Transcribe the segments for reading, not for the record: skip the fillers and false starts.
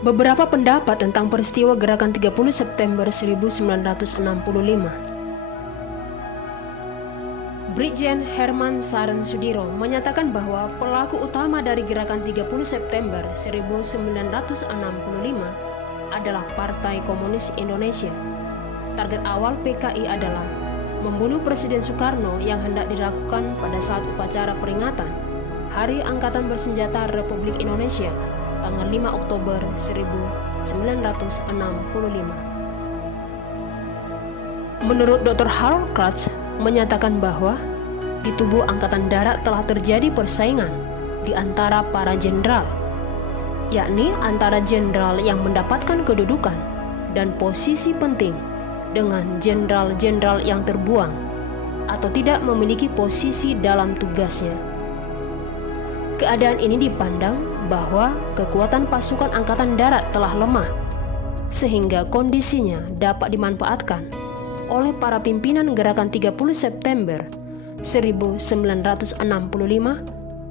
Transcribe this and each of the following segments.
Beberapa pendapat tentang peristiwa gerakan 30 September 1965. Brigjen Herman Saren Sudiro menyatakan bahwa pelaku utama dari gerakan 30 September 1965 adalah Partai Komunis Indonesia. Target awal PKI adalah membunuh Presiden Soekarno yang hendak dilakukan pada saat upacara peringatan Hari Angkatan Bersenjata Republik Indonesia tanggal 5 Oktober 1965. Menurut Dr. Harold Krauts menyatakan bahwa di tubuh Angkatan Darat telah terjadi persaingan di antara para jenderal, yakni antara jenderal yang mendapatkan kedudukan dan posisi penting dengan jenderal-jenderal yang terbuang atau tidak memiliki posisi dalam tugasnya. Keadaan ini dipandang bahwa kekuatan pasukan Angkatan Darat telah lemah, sehingga kondisinya dapat dimanfaatkan oleh para pimpinan gerakan 30 September 1965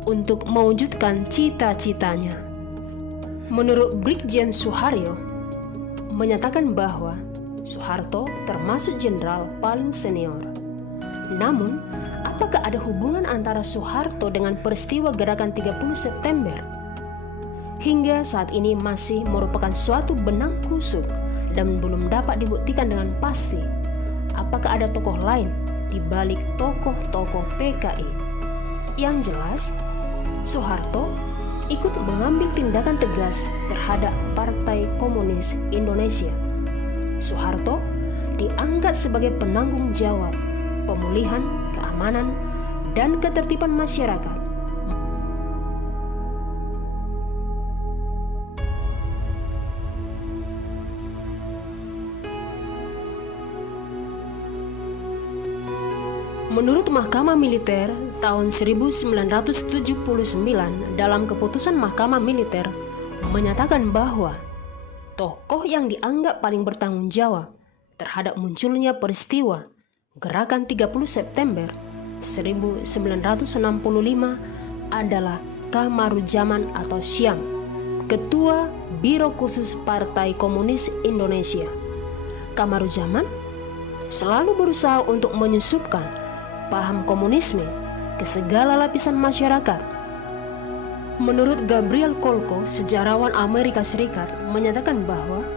untuk mewujudkan cita-citanya. Menurut Brigjen Suharyo, menyatakan bahwa Soeharto termasuk jenderal paling senior. Namun, apakah ada hubungan antara Soeharto dengan peristiwa gerakan 30 September? Hingga saat ini masih merupakan suatu benang kusut dan belum dapat dibuktikan dengan pasti apakah ada tokoh lain di balik tokoh-tokoh PKI. Yang jelas, Soeharto ikut mengambil tindakan tegas terhadap Partai Komunis Indonesia. Soeharto dianggap sebagai penanggung jawab pemulihan keamanan dan ketertiban masyarakat. Menurut Mahkamah Militer tahun 1979 dalam keputusan Mahkamah Militer menyatakan bahwa tokoh yang dianggap paling bertanggung jawab terhadap munculnya peristiwa Gerakan 30 September 1965 adalah Kamaruzaman atau Syam, Ketua Biro Khusus Partai Komunis Indonesia. Kamaruzaman selalu berusaha untuk menyusupkan paham komunisme ke segala lapisan masyarakat. Menurut Gabriel Kolko, sejarawan Amerika Serikat, menyatakan bahwa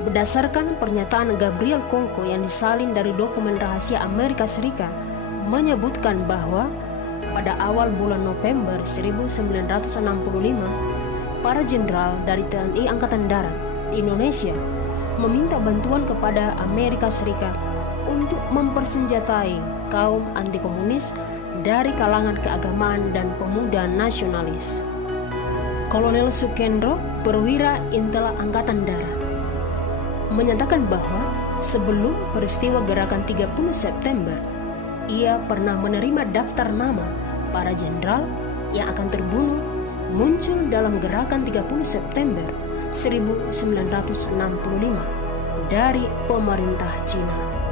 berdasarkan pernyataan Gabriel Kolko yang disalin dari dokumen rahasia Amerika Serikat, menyebutkan bahwa pada awal bulan November 1965, para jenderal dari TNI Angkatan Darat di Indonesia meminta bantuan kepada Amerika Serikat untuk mempersenjatai kaum anti-komunis dari kalangan keagamaan dan pemuda nasionalis. Kolonel Sukendro, perwira Intel Angkatan Darat, menyatakan bahwa sebelum peristiwa gerakan 30 September, ia pernah menerima daftar nama para jenderal yang akan terbunuh muncul dalam gerakan 30 September 1965 dari pemerintah Cina.